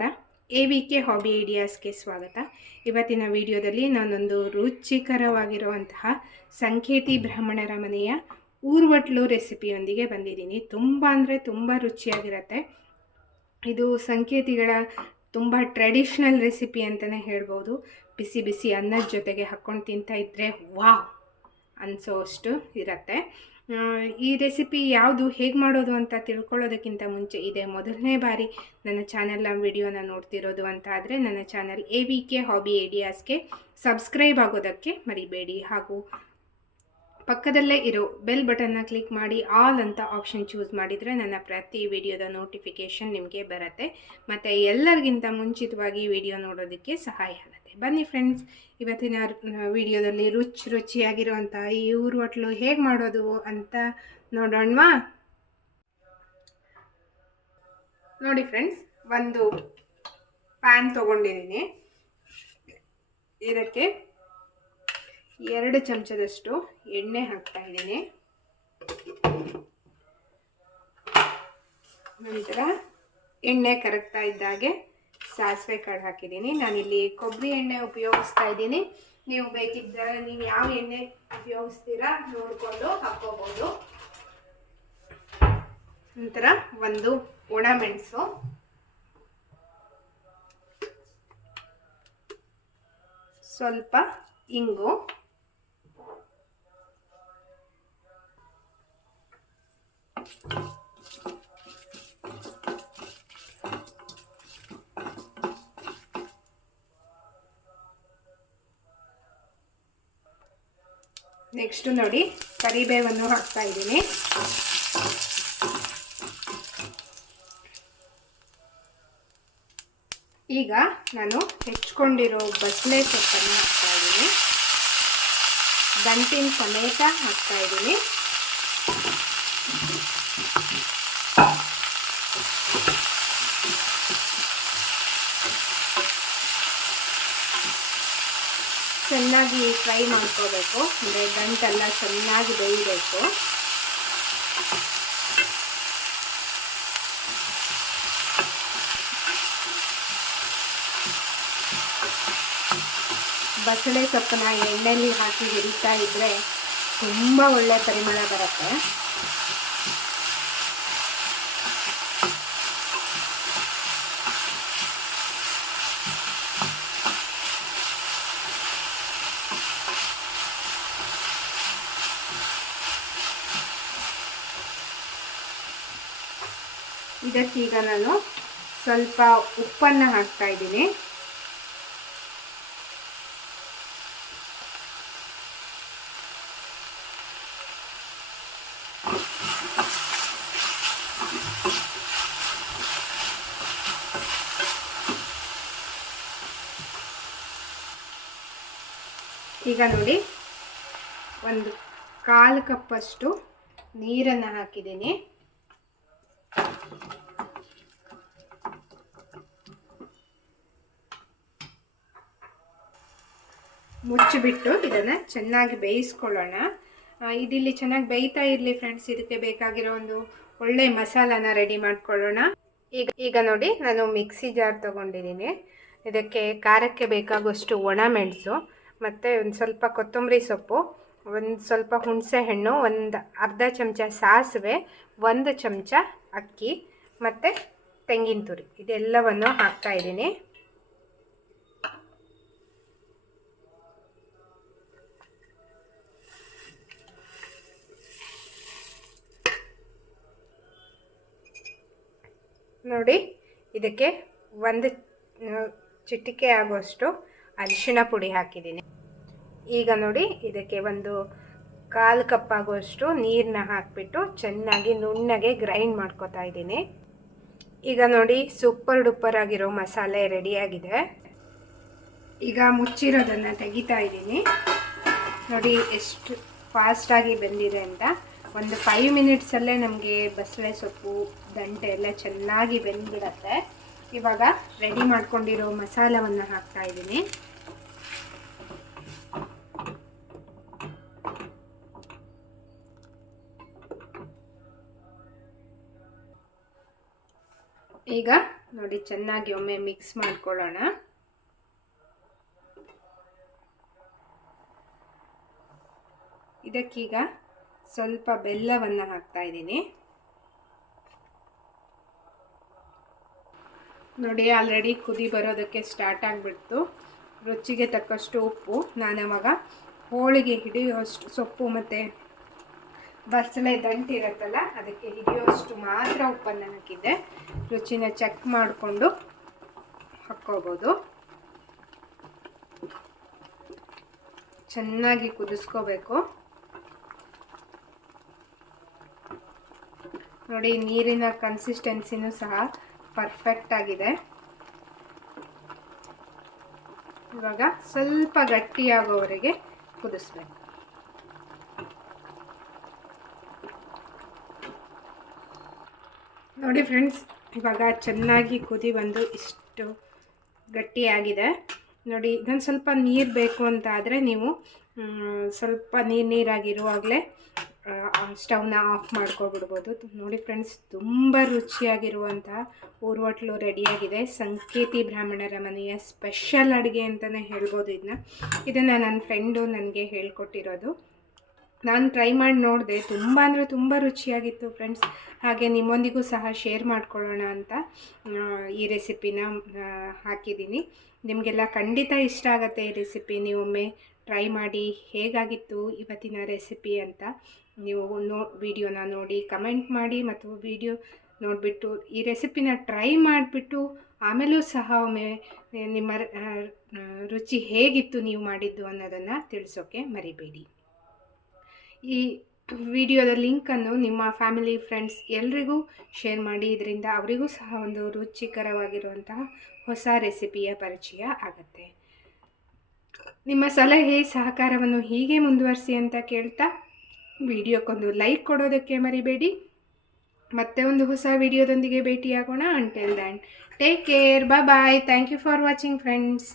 ನಮಸ್ಕಾರ A V K hobby ಐಡಿಯಾಸ್ಗೆ ಸ್ವಾಗತ ಇವತ್ತಿನ ವಿಡಿಯೋದಲ್ಲಿ ನಾನೊಂದು ರುಚಿಕರವಾಗಿರುವಂತಹ ಸಂಕೇತಿ ಬ್ರಾಹ್ಮಣರ ಮನೆಯ ಊರ್ವಟ್ಲು ರೆಸಿಪಿಯೊಂದಿಗೆ ಬಂದಿದ್ದೀನಿ ತುಂಬ ಅಂದರೆ ತುಂಬ ರುಚಿಯಾಗಿರುತ್ತೆ ಇದು ಸಂಕೇತಿಗಳ ತುಂಬ ಟ್ರೆಡಿಷ್ನಲ್ ರೆಸಿಪಿ ಅಂತಲೇ ಹೇಳ್ಬೋದು ಬಿಸಿ ಬಿಸಿ ಅನ್ನದ ಜೊತೆಗೆ ಹಾಕ್ಕೊಂಡು ತಿಂತ ಇದ್ದರೆ ವಾವ್ ಅನಿಸೋ ಅಷ್ಟು ಇರುತ್ತೆ ಈ ರೆಸಿಪಿ ಯಾವುದು ಹೇಗೆ ಮಾಡೋದು ಅಂತ ತಿಳ್ಕೊಳ್ಳೋದಕ್ಕಿಂತ ಮುಂಚೆ ಇದೆ ಮೊದಲನೇ ಬಾರಿ ನನ್ನ ಚಾನೆಲ್ನ ವಿಡಿಯೋನ ನೋಡ್ತಿರೋದು ಅಂತ ಆದರೆ ನನ್ನ channel A V K hobby ಐಡಿಯಾಸ್ಗೆ subscribe ಆಗೋದಕ್ಕೆ ಮರಿಬೇಡಿ ಹಾಗೂ ಪಕ್ಕದಲ್ಲೇ ಇರೋ ಬೆಲ್ ಬಟನ್ನ ಕ್ಲಿಕ್ ಮಾಡಿ ಆಲ್ ಅಂತ ಆಪ್ಷನ್ ಚೂಸ್ ಮಾಡಿದರೆ ನನ್ನ ಪ್ರತಿ ವಿಡಿಯೋದ ನೋಟಿಫಿಕೇಷನ್ ನಿಮಗೆ ಬರುತ್ತೆ ಮತ್ತು ಎಲ್ಲರಿಗಿಂತ ಮುಂಚಿತವಾಗಿ ವಿಡಿಯೋ ನೋಡೋದಕ್ಕೆ ಸಹಾಯ ಆಗುತ್ತೆ ಬನ್ನಿ ಫ್ರೆಂಡ್ಸ್ ಇವತ್ತಿನ ವಿಡಿಯೋದಲ್ಲಿ ರುಚಿ ರುಚಿಯಾಗಿರುವಂಥ ಈ ಊರು ಹೋಟ್ಲು ಹೇಗೆ ಮಾಡೋದು ಅಂತ ನೋಡೋಣವಾ ನೋಡಿ ಫ್ರೆಂಡ್ಸ್ ಒಂದು ಪ್ಯಾನ್ ತೊಗೊಂಡಿದ್ದೀನಿ ಇದಕ್ಕೆ ಎರಡು ಚಮಚದಷ್ಟು ಎಣ್ಣೆ ಹಾಕ್ತಾ ಇದ್ದೀನಿ ನಂತರ ಎಣ್ಣೆ ಕರಗ್ತಾ ಇದ್ದಾಗೆ ಸಾಸಿವೆ ಕಾಳು ಹಾಕಿದ್ದೀನಿ ನಾನಿಲ್ಲಿ ಕೊಬ್ಬರಿ ಎಣ್ಣೆ ಉಪಯೋಗಿಸ್ತಾ ಇದ್ದೀನಿ ನೀವು ಬೇಕಿದ್ದರೆ ನೀವು ಯಾವ ಎಣ್ಣೆ ಉಪಯೋಗಿಸ್ತೀರಾ ನೋಡಿಕೊಂಡು ಹಾಕ್ಕೋಬೋದು ನಂತರ ಒಂದು ಒಣಮೆಣಸು ಸ್ವಲ್ಪ ಇಂಗು ನೆಕ್ಸ್ಟ್ ನೋಡಿ ಕರಿಬೇವನ್ನು ಹಾಕ್ತಾ ಇದ್ದೀನಿ ಈಗ ನಾನು ಹೆಚ್ಕೊಂಡಿರೋ ಬಸಳೆ ಸೊಪ್ಪನ್ನು ಹಾಕ್ತಾ ಇದ್ದೀನಿ ದಂಟಿನ ಸಮೇತ ಹಾಕ್ತಾ ಇದ್ದೀನಿ ಚೆನ್ನಾಗಿ ಫ್ರೈ ಮಾಡ್ಕೋಬೇಕು ಅಂದರೆ ಗಂಟೆಲ್ಲ ಚೆನ್ನಾಗಿ ಬೇಯಬೇಕು ಬಸಳೆ ಸೊಪ್ಪನ್ನ ಎಣ್ಣೆಯಲ್ಲಿ ಹಾಕಿ ಹಿಡಿತಾ ಇದ್ರೆ ತುಂಬ ಒಳ್ಳೆಯ ಪರಿಮಳ ಬರುತ್ತೆ ಇದಕ್ಕೀಗ ನಾನು ಸ್ವಲ್ಪ ಉಪ್ಪನ್ನು ಹಾಕ್ತಾ ಇದ್ದೀನಿ ಈಗ ನೋಡಿ ಒಂದು ಕಾಲು ಕಪ್ಪಷ್ಟು ನೀರನ್ನು ಹಾಕಿದ್ದೀನಿ ಮುಚ್ಚಿಬಿಟ್ಟು ಇದನ್ನು ಚೆನ್ನಾಗಿ ಬೇಯಿಸ್ಕೊಳ್ಳೋಣ ಇದಿಲ್ಲಿ ಚೆನ್ನಾಗಿ ಬೇಯ್ತಾ ಇರಲಿ ಫ್ರೆಂಡ್ಸ್ ಇದಕ್ಕೆ ಬೇಕಾಗಿರೋ ಒಂದು ಒಳ್ಳೆ ಮಸಾಲಾನ ರೆಡಿ ಮಾಡ್ಕೊಳ್ಳೋಣ ಈಗ ಈಗ ನೋಡಿ ನಾನು ಮಿಕ್ಸಿ ಜಾರ್ ತೊಗೊಂಡಿದ್ದೀನಿ ಇದಕ್ಕೆ ಖಾರಕ್ಕೆ ಬೇಕಾಗುವಷ್ಟು ಒಣ ಮೆಣಸು ಮತ್ತು ಒಂದು ಸ್ವಲ್ಪ ಕೊತ್ತಂಬರಿ ಸೊಪ್ಪು ಒಂದು ಸ್ವಲ್ಪ ಹುಣಸೆ ಹಣ್ಣು ಒಂದು ಅರ್ಧ ಚಮಚ ಸಾಸಿವೆ ಒಂದು ಚಮಚ ಅಕ್ಕಿ ಮತ್ತೆ ತೆಂಗಿನ ತುರಿ ಇದೆಲ್ಲವನ್ನು ಹಾಕ್ತಾ ಇದ್ದೀನಿ ನೋಡಿ ಇದಕ್ಕೆ ಒಂದು ಚಿಟಿಕೆ ಆಗುವಷ್ಟು ಅರಿಶಿಣ ಪುಡಿ ಹಾಕಿದ್ದೀನಿ ಈಗ ನೋಡಿ ಇದಕ್ಕೆ ಒಂದು ಕಾಲು ಕಪ್ಪಾಗುವಷ್ಟು ನೀರನ್ನ ಹಾಕಿಬಿಟ್ಟು ಚೆನ್ನಾಗಿ ನುಣ್ಣಗೆ ಗ್ರೈಂಡ್ ಮಾಡ್ಕೋತಾ ಇದ್ದೀನಿ ಈಗ ನೋಡಿ ಸೂಪರ್ ಡೂಪರ್ ಆಗಿರೋ ಮಸಾಲೆ ರೆಡಿಯಾಗಿದೆ ಈಗ ಮುಚ್ಚಿರೋದನ್ನು ತೆಗಿತಾ ಇದ್ದೀನಿ ನೋಡಿ ಎಷ್ಟು ಫಾಸ್ಟಾಗಿ ಬೆಂದಿದೆ ಅಂತ ಒಂದು ಫೈವ್ ಮಿನಿಟ್ಸಲ್ಲೇ ನಮಗೆ ಬಸಳೆ ಸೊಪ್ಪು ದಂಟೆ ಎಲ್ಲ ಚೆನ್ನಾಗಿ ಬೆಂದ್ಬಿಡತ್ತೆ ಇವಾಗ ರೆಡಿ ಮಾಡ್ಕೊಂಡಿರೋ ಮಸಾಲವನ್ನು ಹಾಕ್ತಾ ಇದ್ದೀನಿ ಈಗ ನೋಡಿ ಚೆನ್ನಾಗಿ ಒಮ್ಮೆ ಮಿಕ್ಸ್ ಮಾಡ್ಕೊಳ್ಳೋಣ ಇದಕ್ಕೀಗ ಸ್ವಲ್ಪ ಬೆಲ್ಲವನ್ನು ಹಾಕ್ತಾ ಇದ್ದೀನಿ ನೋಡಿ ಆಲ್ರೆಡಿ ಕುದಿ ಬರೋದಕ್ಕೆ ಸ್ಟಾರ್ಟ್ ಆಗಿಬಿಡ್ತು ರುಚಿಗೆ ತಕ್ಕಷ್ಟು ಉಪ್ಪು ನಾನು ಅವಾಗ ಹೋಳಿಗೆ ಹಿಡಿಯುವಷ್ಟು ಸೊಪ್ಪು ಮತ್ತು ಬಸಳೆ ದಂಟಿ ಇರುತ್ತಲ್ಲ ಅದಕ್ಕೆ ಹಿಡಿಯೋಷ್ಟು ಮಾತ್ರ ಉಪ್ಪನ್ನು ಹಾಕಿದ್ದೆ ರುಚಿನ ಚೆಕ್ ಮಾಡಿಕೊಂಡು ಹಾಕ್ಕೋಬೋದು ಚೆನ್ನಾಗಿ ಕುದಿಸ್ಕೋಬೇಕು ನೋಡಿ ನೀರಿನ ಕನ್ಸಿಸ್ಟೆನ್ಸಿನೂ ಸಹ ಪರ್ಫೆಕ್ಟ್ ಆಗಿದೆ ಇವಾಗ ಸ್ವಲ್ಪ ಗಟ್ಟಿಯಾಗೋವರೆಗೆ ಕುದಿಸ್ಬೇಕು ನೋಡಿ ಫ್ರೆಂಡ್ಸ್ ಇವಾಗ ಚೆನ್ನಾಗಿ ಕುದಿ ಬಂದು ಇಷ್ಟು ಗಟ್ಟಿಯಾಗಿದೆ ನೋಡಿ ಇದೊಂದು ಸ್ವಲ್ಪ ನೀರು ಬೇಕು ಅಂತ ಆದರೆ ನೀವು ಸ್ವಲ್ಪ ನೀರು ನೀರಾಗಿರುವಾಗಲೇ ಸ್ಟವ್ನ ಆಫ್ ಮಾಡ್ಕೊಬಿಡ್ಬೋದು ನೋಡಿ ಫ್ರೆಂಡ್ಸ್ ತುಂಬ ರುಚಿಯಾಗಿರುವಂತಹ ಊರ್ವಟ್ಲು ರೆಡಿಯಾಗಿದೆ ಸಂಕೇತಿ ಬ್ರಾಹ್ಮಣರ ಮನೆಯ ಸ್ಪೆಷಲ್ ಅಡುಗೆ ಅಂತಲೇ ಹೇಳ್ಬೋದು ಇದನ್ನ ಇದನ್ನು ನನ್ನ ಫ್ರೆಂಡು ನನಗೆ ಹೇಳಿಕೊಟ್ಟಿರೋದು ನಾನು ಟ್ರೈ ಮಾಡಿ ನೋಡಿದೆ ತುಂಬ ಅಂದರೆ ತುಂಬ ರುಚಿಯಾಗಿತ್ತು ಫ್ರೆಂಡ್ಸ್ ಹಾಗೆ ನಿಮ್ಮೊಂದಿಗೂ ಸಹ ಶೇರ್ ಮಾಡ್ಕೊಳ್ಳೋಣ ಅಂತ ಈ ರೆಸಿಪಿನ ಹಾಕಿದ್ದೀನಿ ನಿಮಗೆಲ್ಲ ಖಂಡಿತ ಇಷ್ಟ ಆಗುತ್ತೆ ಈ ರೆಸಿಪಿ ನೀವೊಮ್ಮೆ ಟ್ರೈ ಮಾಡಿ ಹೇಗಾಗಿತ್ತು ಇವತ್ತಿನ ರೆಸಿಪಿ ಅಂತ ನೀವು ನೋ ವೀಡಿಯೋನ ನೋಡಿ ಕಮೆಂಟ್ ಮಾಡಿ ಮತ್ತು ವಿಡಿಯೋ ನೋಡಿಬಿಟ್ಟು ಈ ರೆಸಿಪಿನ ಟ್ರೈ ಮಾಡಿಬಿಟ್ಟು ಆಮೇಲೂ ಸಹ ಒಮ್ಮೆ ನಿಮ್ಮ ರುಚಿ ಹೇಗಿತ್ತು ನೀವು ಮಾಡಿದ್ದು ಅನ್ನೋದನ್ನು ತಿಳಿಸೋಕ್ಕೆ ಮರಿಬೇಡಿ ಈ ವಿಡಿಯೋದ ಲಿಂಕನ್ನು ನಿಮ್ಮ ಫ್ಯಾಮಿಲಿ ಫ್ರೆಂಡ್ಸ್ ಎಲ್ರಿಗೂ ಶೇರ್ ಮಾಡಿ ಇದರಿಂದ ಅವರಿಗೂ ಸಹ ಒಂದು ರುಚಿಕರವಾಗಿರುವಂತಹ ಹೊಸ ರೆಸಿಪಿಯ ಪರಿಚಯ ಆಗುತ್ತೆ ನಿಮ್ಮ ಸಲಹೆ ಸಹಕಾರವನ್ನು ಹೀಗೆ ಮುಂದುವರಿಸಿ ಅಂತ ಕೇಳ್ತಾ ವಿಡಿಯೋಕ್ಕೊಂದು ಲೈಕ್ ಕೊಡೋದಕ್ಕೆ ಮರಿಬೇಡಿ ಮತ್ತೆ ಒಂದು ಹೊಸ ವಿಡಿಯೋದೊಂದಿಗೆ ಭೇಟಿಯಾಗೋಣ until then take care bye thank you for watching friends